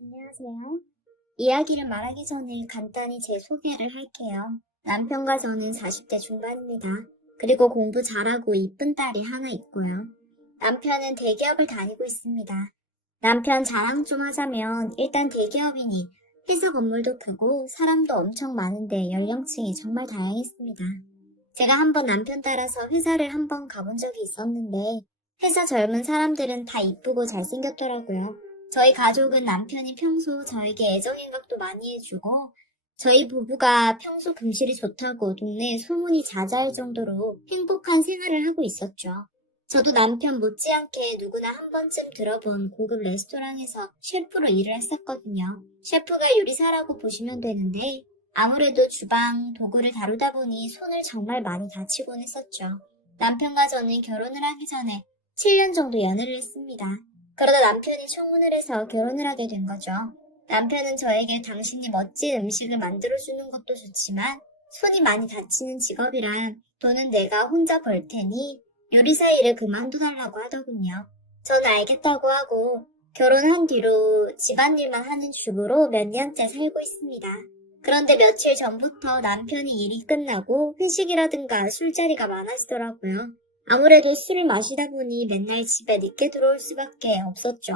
안녕하세요. 이야기를 말하기 전에 간단히 제 소개를 할게요. 남편과 저는 40대 중반입니다. 그리고 공부 잘하고 이쁜 딸이 하나 있고요. 남편은 대기업을 다니고 있습니다. 남편 자랑 좀 하자면 일단 대기업이니 회사 건물도 크고 사람도 엄청 많은데 연령층이 정말 다양했습니다. 제가 한번 남편 따라서 회사를 한번 가본 적이 있었는데 회사 젊은 사람들은 다 이쁘고 잘생겼더라고요. 저희 가족은 남편이 평소 저에게 애정행각도 많이 해주고 저희 부부가 평소 금실이 좋다고 동네에 소문이 자자할 정도로 행복한 생활을 하고 있었죠. 저도 남편 못지않게 누구나 한 번쯤 들어본 고급 레스토랑에서 셰프로 일을 했었거든요. 셰프가 요리사라고 보시면 되는데 아무래도 주방 도구를 다루다 보니 손을 정말 많이 다치곤 했었죠. 남편과 저는 결혼을 하기 전에 7년 정도 연애를 했습니다. 그러다 남편이 청혼을 해서 결혼을 하게 된 거죠. 남편은 저에게 당신이 멋진 음식을 만들어주는 것도 좋지만 손이 많이 다치는 직업이라 돈은 내가 혼자 벌 테니 요리사 일을 그만둬달라고 하더군요. 전 알겠다고 하고 결혼한 뒤로 집안일만 하는 주부로 몇 년째 살고 있습니다. 그런데 며칠 전부터 남편이 일이 끝나고 회식이라든가 술자리가 많아지더라고요. 아무래도 술을 마시다 보니 맨날 집에 늦게 들어올 수밖에 없었죠.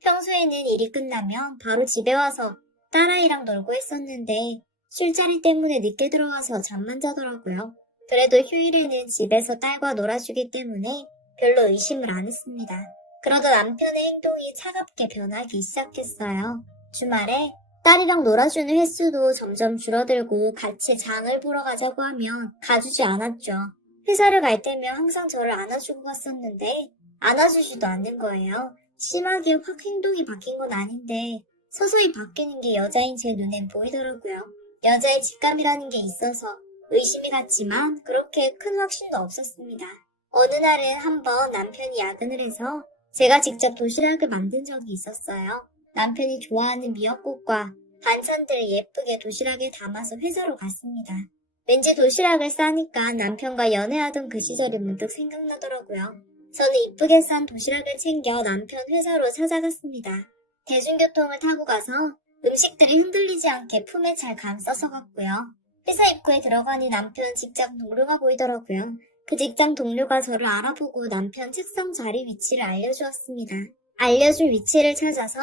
평소에는 일이 끝나면 바로 집에 와서 딸아이랑 놀고 했었는데 술자리 때문에 늦게 들어와서 잠만 자더라고요. 그래도 휴일에는 집에서 딸과 놀아주기 때문에 별로 의심을 안 했습니다. 그러다 남편의 행동이 차갑게 변하기 시작했어요. 주말에 딸이랑 놀아주는 횟수도 점점 줄어들고 같이 장을 보러 가자고 하면 가주지 않았죠. 회사를 갈 때면 항상 저를 안아주고 갔었는데 안아주지도 않는 거예요. 심하게 확 행동이 바뀐 건 아닌데 서서히 바뀌는 게 여자인 제 눈엔 보이더라고요. 여자의 직감이라는 게 있어서 의심이 갔지만 그렇게 큰 확신도 없었습니다. 어느 날은 한번 남편이 야근을 해서 제가 직접 도시락을 만든 적이 있었어요. 남편이 좋아하는 미역국과 반찬들을 예쁘게 도시락에 담아서 회사로 갔습니다. 왠지 도시락을 싸니까 남편과 연애하던 그 시절이 문득 생각나더라고요. 저는 이쁘게 싼 도시락을 챙겨 남편 회사로 찾아갔습니다. 대중교통을 타고 가서 음식들이 흔들리지 않게 품에 잘 감싸서 갔고요. 회사 입구에 들어가니 남편 직장 동료가 보이더라고요. 그 직장 동료가 저를 알아보고 남편 책상 자리 위치를 알려주었습니다. 알려준 위치를 찾아서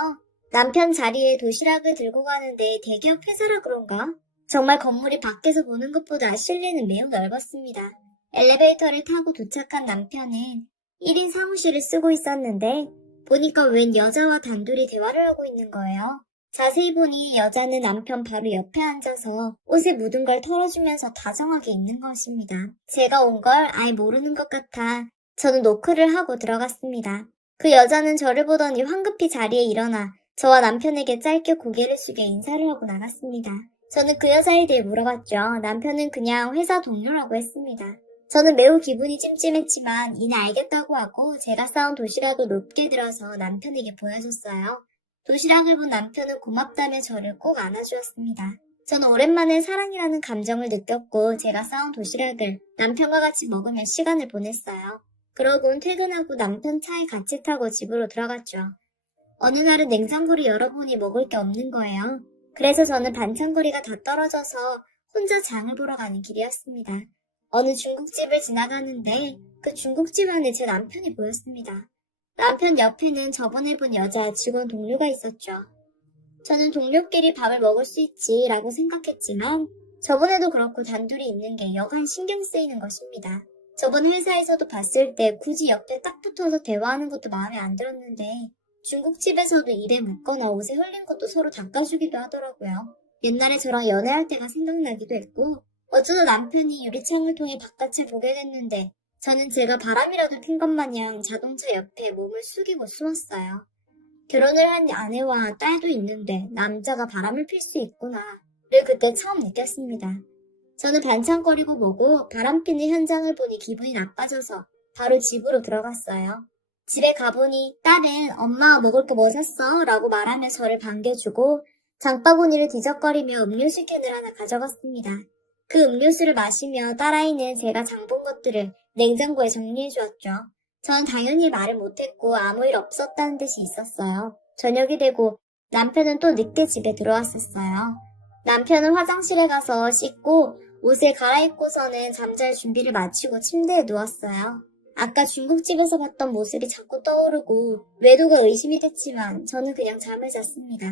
남편 자리에 도시락을 들고 가는데 대기업 회사라 그런가? 정말 건물이 밖에서 보는 것보다 실내는 매우 넓었습니다. 엘리베이터를 타고 도착한 남편은 1인 사무실을 쓰고 있었는데 보니까 웬 여자와 단둘이 대화를 하고 있는 거예요. 자세히 보니 여자는 남편 바로 옆에 앉아서 옷에 묻은 걸 털어주면서 다정하게 있는 것입니다. 제가 온 걸 아예 모르는 것 같아 저는 노크를 하고 들어갔습니다. 그 여자는 저를 보더니 황급히 자리에 일어나 저와 남편에게 짧게 고개를 숙여 인사를 하고 나갔습니다. 저는 그 여자에 대해 물어봤죠. 남편은 그냥 회사 동료라고 했습니다. 저는 매우 기분이 찜찜했지만 이내 알겠다고 하고 제가 싸온 도시락을 높게 들어서 남편에게 보여줬어요. 도시락을 본 남편은 고맙다며 저를 꼭 안아주었습니다. 저는 오랜만에 사랑이라는 감정을 느꼈고 제가 싸온 도시락을 남편과 같이 먹으며 시간을 보냈어요. 그러곤 퇴근하고 남편 차에 같이 타고 집으로 들어갔죠. 어느 날은 냉장고를 열어보니 먹을 게 없는 거예요. 그래서 저는 반찬거리가 다 떨어져서 혼자 장을 보러 가는 길이었습니다. 어느 중국집을 지나가는데 그 중국집 안에 제 남편이 보였습니다. 남편 옆에는 저번에 본 여자 직원 동료가 있었죠. 저는 동료끼리 밥을 먹을 수 있지라고 생각했지만 저번에도 그렇고 단둘이 있는 게 여간 신경 쓰이는 것입니다. 저번 회사에서도 봤을 때 굳이 옆에 딱 붙어서 대화하는 것도 마음에 안 들었는데 중국집에서도 입에 묻거나 옷에 흘린 것도 서로 닦아주기도 하더라고요. 옛날에 저랑 연애할 때가 생각나기도 했고 어쩌다 남편이 유리창을 통해 바깥을 보게 됐는데 저는 제가 바람이라도 핀 것 마냥 자동차 옆에 몸을 숙이고 숨었어요. 결혼을 한 아내와 딸도 있는데 남자가 바람을 필 수 있구나를 그때 처음 느꼈습니다. 저는 반찬거리고 뭐고 바람 피는 현장을 보니 기분이 나빠져서 바로 집으로 들어갔어요. 집에 가보니 딸은 엄마가 먹을 거 뭐 샀어? 라고 말하며 저를 반겨주고 장바구니를 뒤적거리며 음료수 캔을 하나 가져갔습니다. 그 음료수를 마시며 딸아이는 제가 장본 것들을 냉장고에 정리해 주었죠. 전 당연히 말을 못했고 아무 일 없었다는 듯이 있었어요. 저녁이 되고 남편은 또 늦게 집에 들어왔었어요. 남편은 화장실에 가서 씻고 옷을 갈아입고서는 잠잘 준비를 마치고 침대에 누웠어요. 아까 중국집에서 봤던 모습이 자꾸 떠오르고 외도가 의심이 됐지만 저는 그냥 잠을 잤습니다.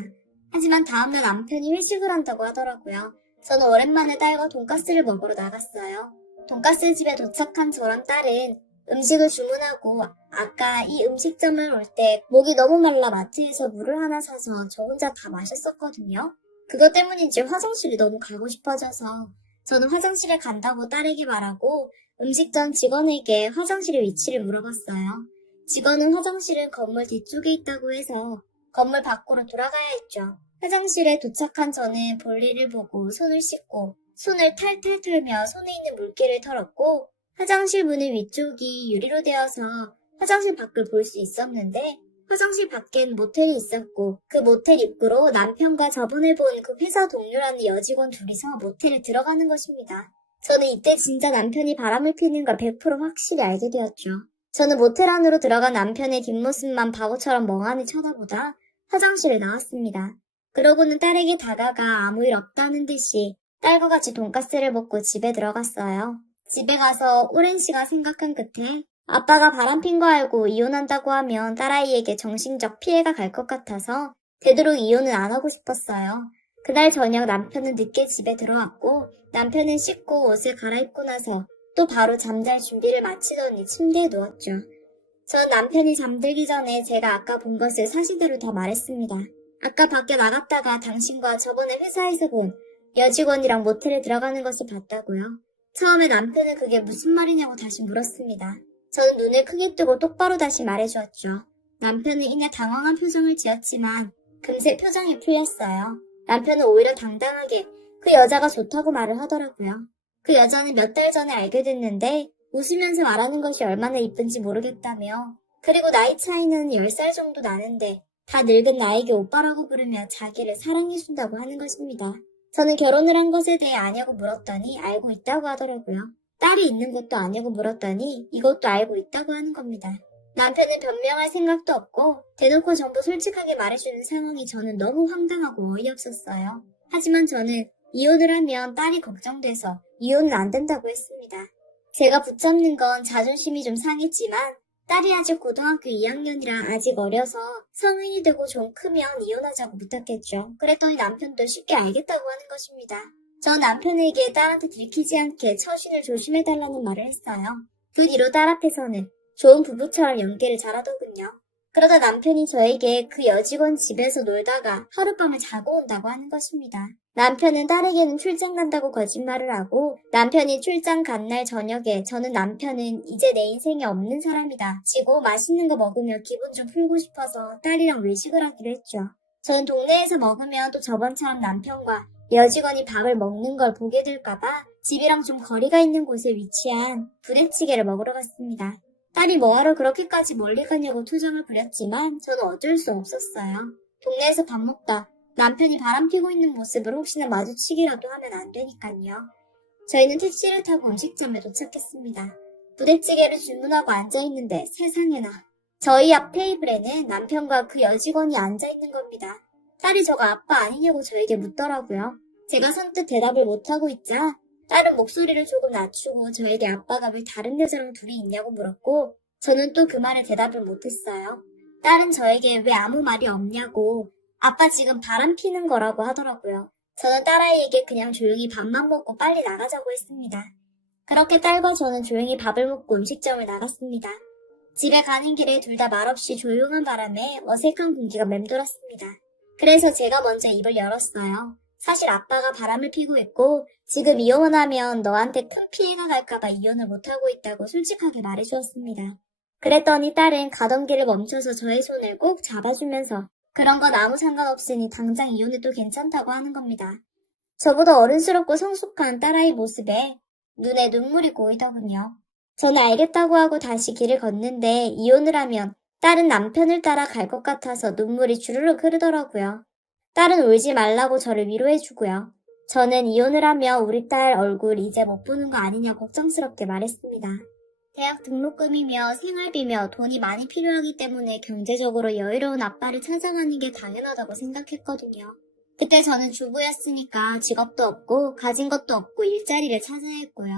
하지만 다음날 남편이 회식을 한다고 하더라고요. 저는 오랜만에 딸과 돈가스를 먹으러 나갔어요. 돈가스 집에 도착한 저랑 딸은 음식을 주문하고 아까 이 음식점을 올 때 목이 너무 말라 마트에서 물을 하나 사서 저 혼자 다 마셨었거든요. 그것 때문인지 화장실이 너무 가고 싶어져서 저는 화장실에 간다고 딸에게 말하고 음식점 직원에게 화장실의 위치를 물어봤어요. 직원은 화장실은 건물 뒤쪽에 있다고 해서 건물 밖으로 돌아가야 했죠. 화장실에 도착한 저는 볼일을 보고 손을 씻고 손을 탈탈 털며 손에 있는 물기를 털었고 화장실 문의 위쪽이 유리로 되어서 화장실 밖을 볼 수 있었는데 화장실 밖엔 모텔이 있었고 그 모텔 입구로 남편과 저번에 본 그 회사 동료라는 여직원 둘이서 모텔에 들어가는 것입니다. 저는 이때 진짜 남편이 바람을 피는 걸 100% 확실히 알게 되었죠. 저는 모텔 안으로 들어간 남편의 뒷모습만 바보처럼 멍하니 쳐다보다 화장실에 나왔습니다. 그러고는 딸에게 다가가 아무 일 없다는 듯이 딸과 같이 돈가스를 먹고 집에 들어갔어요. 집에 가서 오랜 시간 생각한 끝에 아빠가 바람핀 거 알고 이혼한다고 하면 딸아이에게 정신적 피해가 갈 것 같아서 되도록 이혼은 안 하고 싶었어요. 그날 저녁 남편은 늦게 집에 들어왔고 남편은 씻고 옷을 갈아입고 나서 또 바로 잠잘 준비를 마치더니 침대에 누웠죠. 전 남편이 잠들기 전에 제가 아까 본 것을 사실대로 다 말했습니다. 아까 밖에 나갔다가 당신과 저번에 회사에서 본 여직원이랑 모텔에 들어가는 것을 봤다고요. 처음에 남편은 그게 무슨 말이냐고 다시 물었습니다. 저는 눈을 크게 뜨고 똑바로 다시 말해주었죠. 남편은 이내 당황한 표정을 지었지만 금세 표정이 풀렸어요. 남편은 오히려 당당하게 그 여자가 좋다고 말을 하더라고요. 그 여자는 몇 달 전에 알게 됐는데 웃으면서 말하는 것이 얼마나 이쁜지 모르겠다며 그리고 나이 차이는 10살 정도 나는데 다 늙은 나에게 오빠라고 부르며 자기를 사랑해준다고 하는 것입니다. 저는 결혼을 한 것에 대해 아냐고 물었더니 알고 있다고 하더라고요. 딸이 있는 것도 아냐고 물었더니 이것도 알고 있다고 하는 겁니다. 남편은 변명할 생각도 없고 대놓고 전부 솔직하게 말해주는 상황이 저는 너무 황당하고 어이없었어요. 하지만 저는 이혼을 하면 딸이 걱정돼서 이혼은 안 된다고 했습니다. 제가 붙잡는 건 자존심이 좀 상했지만 딸이 아직 고등학교 2학년이라 아직 어려서 성인이 되고 좀 크면 이혼하자고 부탁했죠. 그랬더니 남편도 쉽게 알겠다고 하는 것입니다. 저 남편에게 딸한테 들키지 않게 처신을 조심해달라는 말을 했어요. 그 뒤로 딸 앞에서는 좋은 부부처럼 연기를 잘하더군요. 그러다 남편이 저에게 그 여직원 집에서 놀다가 하룻밤을 자고 온다고 하는 것입니다. 남편은 딸에게는 출장 간다고 거짓말을 하고 남편이 출장 간 날 저녁에 저는 남편은 이제 내 인생에 없는 사람이다 치고 맛있는 거 먹으며 기분 좀 풀고 싶어서 딸이랑 외식을 하기로 했죠. 저는 동네에서 먹으면 또 저번처럼 남편과 여직원이 밥을 먹는 걸 보게 될까봐 집이랑 좀 거리가 있는 곳에 위치한 부대찌개를 먹으러 갔습니다. 딸이 뭐하러 그렇게까지 멀리 가냐고 투정을 부렸지만 저는 어쩔 수 없었어요. 동네에서 밥 먹다 남편이 바람피고 있는 모습을 혹시나 마주치기라도 하면 안 되니까요. 저희는 택시를 타고 음식점에 도착했습니다. 부대찌개를 주문하고 앉아있는데 세상에나 저희 앞 테이블에는 남편과 그 여직원이 앉아있는 겁니다. 딸이 저가 아빠 아니냐고 저에게 묻더라고요. 제가 선뜻 대답을 못하고 있자 딸은 목소리를 조금 낮추고 저에게 아빠가 왜 다른 여자랑 둘이 있냐고 물었고 저는 또 그 말에 대답을 못했어요. 딸은 저에게 왜 아무 말이 없냐고 아빠 지금 바람 피는 거라고 하더라고요. 저는 딸아이에게 그냥 조용히 밥만 먹고 빨리 나가자고 했습니다. 그렇게 딸과 저는 조용히 밥을 먹고 음식점을 나갔습니다. 집에 가는 길에 둘 다 말없이 조용한 바람에 어색한 공기가 맴돌았습니다. 그래서 제가 먼저 입을 열었어요. 사실 아빠가 바람을 피고 있고 지금 이혼하면 너한테 큰 피해가 갈까봐 이혼을 못하고 있다고 솔직하게 말해주었습니다. 그랬더니 딸은 가던 길을 멈춰서 저의 손을 꼭 잡아주면서 그런 건 아무 상관없으니 당장 이혼해도 괜찮다고 하는 겁니다. 저보다 어른스럽고 성숙한 딸아이 모습에 눈에 눈물이 고이더군요. 저는 알겠다고 하고 다시 길을 걷는데 이혼을 하면 딸은 남편을 따라 갈 것 같아서 눈물이 주르륵 흐르더라고요. 딸은 울지 말라고 저를 위로해주고요. 저는 이혼을 하면 우리 딸 얼굴 이제 못 보는 거 아니냐 걱정스럽게 말했습니다. 대학 등록금이며 생활비며 돈이 많이 필요하기 때문에 경제적으로 여유로운 아빠를 찾아가는 게 당연하다고 생각했거든요. 그때 저는 주부였으니까 직업도 없고 가진 것도 없고 일자리를 찾아야 했고요.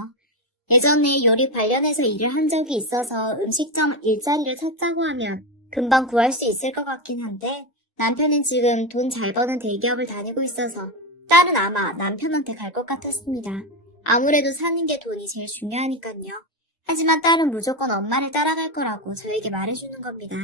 예전에 요리 관련해서 일을 한 적이 있어서 음식점 일자리를 찾자고 하면 금방 구할 수 있을 것 같긴 한데 남편은 지금 돈 잘 버는 대기업을 다니고 있어서 딸은 아마 남편한테 갈 것 같았습니다. 아무래도 사는 게 돈이 제일 중요하니까요. 하지만 딸은 무조건 엄마를 따라갈 거라고 저에게 말해주는 겁니다.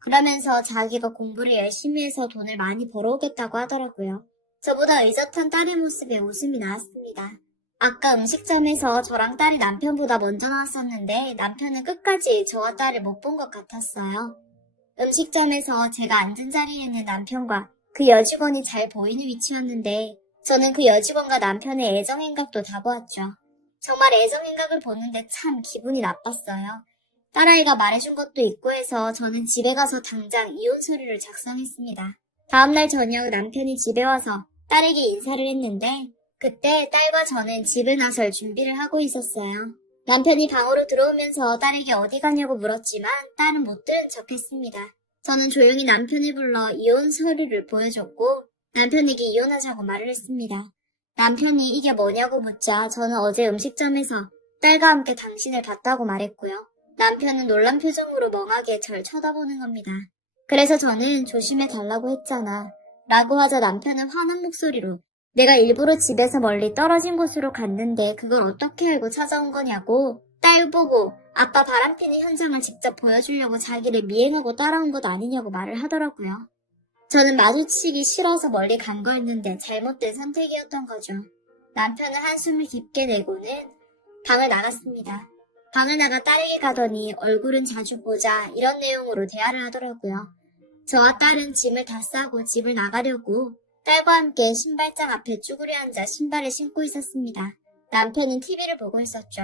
그러면서 자기가 공부를 열심히 해서 돈을 많이 벌어오겠다고 하더라고요. 저보다 의젓한 딸의 모습에 웃음이 나왔습니다. 아까 음식점에서 저랑 딸이 남편보다 먼저 나왔었는데 남편은 끝까지 저와 딸을 못 본 것 같았어요. 음식점에서 제가 앉은 자리에 있는 남편과 그 여직원이 잘 보이는 위치였는데 저는 그 여직원과 남편의 애정행각도 다 보았죠. 정말 애정행각을 보는데 참 기분이 나빴어요. 딸아이가 말해준 것도 있고 해서 저는 집에 가서 당장 이혼 서류를 작성했습니다. 다음날 저녁 남편이 집에 와서 딸에게 인사를 했는데 그때 딸과 저는 집을 나설 준비를 하고 있었어요. 남편이 방으로 들어오면서 딸에게 어디 가냐고 물었지만 딸은 못 들은 척 했습니다. 저는 조용히 남편을 불러 이혼 서류를 보여줬고 남편에게 이혼하자고 말을 했습니다. 남편이 이게 뭐냐고 묻자 저는 어제 음식점에서 딸과 함께 당신을 봤다고 말했고요. 남편은 놀란 표정으로 멍하게 절 쳐다보는 겁니다. 그래서 저는 조심해 달라고 했잖아. 라고 하자 남편은 화난 목소리로 내가 일부러 집에서 멀리 떨어진 곳으로 갔는데 그걸 어떻게 알고 찾아온 거냐고 딸 보고 아빠 바람피는 현장을 직접 보여주려고 자기를 미행하고 따라온 것 아니냐고 말을 하더라고요. 저는 마주치기 싫어서 멀리 간 거였는데 잘못된 선택이었던 거죠. 남편은 한숨을 깊게 내고는 방을 나갔습니다. 방을 나가 딸에게 가더니 얼굴은 자주 보자 이런 내용으로 대화를 하더라고요. 저와 딸은 짐을 다 싸고 집을 나가려고 딸과 함께 신발장 앞에 쭈그려 앉아 신발을 신고 있었습니다. 남편은 TV를 보고 있었죠.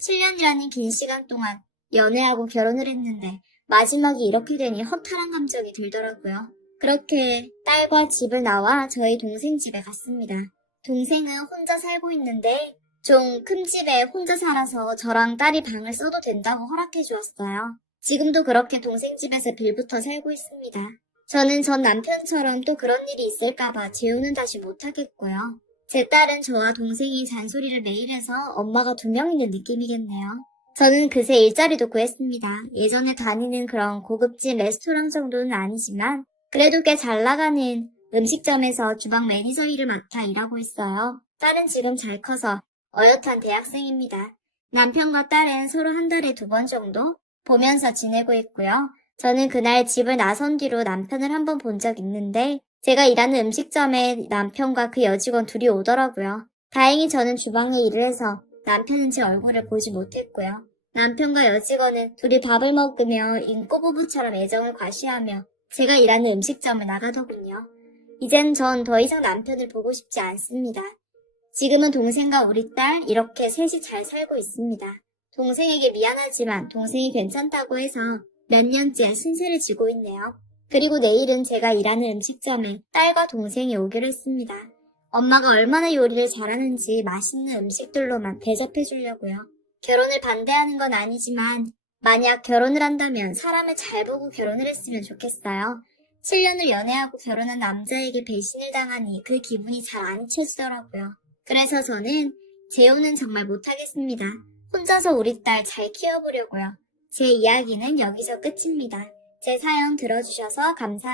7년이라는 긴 시간 동안 연애하고 결혼을 했는데 마지막이 이렇게 되니 허탈한 감정이 들더라고요. 그렇게 딸과 집을 나와 저희 동생 집에 갔습니다. 동생은 혼자 살고 있는데 좀 큰 집에 혼자 살아서 저랑 딸이 방을 써도 된다고 허락해 주었어요. 지금도 그렇게 동생 집에서 빌부터 살고 있습니다. 저는 전 남편처럼 또 그런 일이 있을까봐 재혼은 다시 못하겠고요. 제 딸은 저와 동생이 잔소리를 매일 해서 엄마가 2명 있는 느낌이겠네요. 저는 그새 일자리도 구했습니다. 예전에 다니는 그런 고급진 레스토랑 정도는 아니지만 그래도 꽤 잘 나가는 음식점에서 주방 매니저 일을 맡아 일하고 있어요. 딸은 지금 잘 커서 어엿한 대학생입니다. 남편과 딸은 서로 한 달에 2번 정도 보면서 지내고 있고요. 저는 그날 집을 나선 뒤로 남편을 한번 본 적 있는데 제가 일하는 음식점에 남편과 그 여직원 둘이 오더라고요. 다행히 저는 주방에 일을 해서 남편은 제 얼굴을 보지 못했고요. 남편과 여직원은 둘이 밥을 먹으며 인꼬 부부처럼 애정을 과시하며 제가 일하는 음식점을 나가더군요. 이젠 전 더 이상 남편을 보고 싶지 않습니다. 지금은 동생과 우리 딸 이렇게 셋이 잘 살고 있습니다. 동생에게 미안하지만 동생이 괜찮다고 해서 몇 년째 신세를 지고 있네요. 그리고 내일은 제가 일하는 음식점에 딸과 동생이 오기로 했습니다. 엄마가 얼마나 요리를 잘하는지 맛있는 음식들로만 대접해 주려고요. 결혼을 반대하는 건 아니지만 만약 결혼을 한다면 사람을 잘 보고 결혼을 했으면 좋겠어요. 7년을 연애하고 결혼한 남자에게 배신을 당하니 그 기분이 잘 안 잊혀지더라고요. 그래서 저는 재혼은 정말 못하겠습니다. 혼자서 우리 딸 잘 키워보려고요. 제 이야기는 여기서 끝입니다. 제 사연 들어주셔서 감사합니다.